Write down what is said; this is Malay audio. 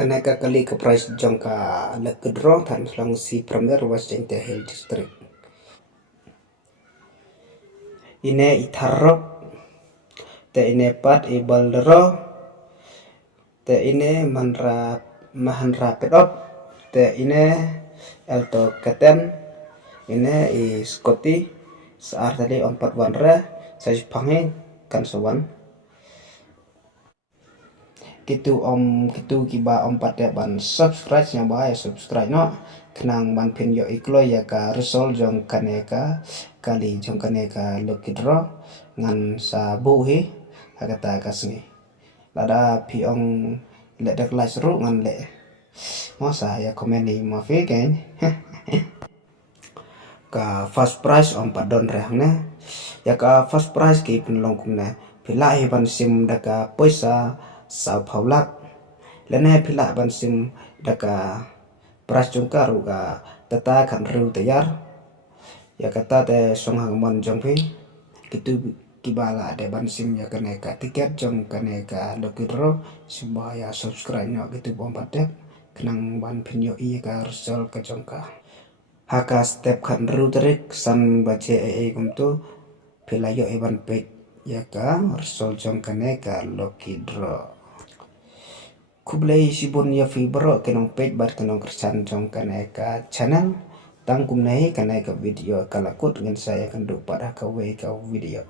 Kanaka kali ke price jongka le kedro tan lang si premier was jente hill district. Ine itharok te ine pat i baldero te ine mahanra pedop te ine elto keten ine i skoti saar tadi ompat wanra saya pangai kan sawan kitu kiba ompat ya ban subscribe nya ba ya subscribe no kenang ban pin yo iklo ya ka resol jong kaneka kali jong kaneka lokidro ngan sa buhi agata kasni lada piong le dak las ru ngan le mosa ya komen ni ma fe ken ka first prize ompat don rehne ya ka first prize ki penlong kumne pilai ban sim daka poisa sa paulak lene pila ban sim daka pras jongka ruga tata kan ru tayar ya kata te songhang mon jongpi kitu kibala de ban sim ya kaneka tiket jong kaneka lokidro simba ya subscribe nya gitu bompat dek kenang ban pinyo iya ka resol ke jongka haka step kan ru terik san bace kumtu pilayo eban pek ya ka resol jong kaneka lokidro kublai sibun ya fibro kenong page bar kenong kersan jong kaneka channel tangkum nahi kaneka video kalakut dengan saya kendu pada kawe video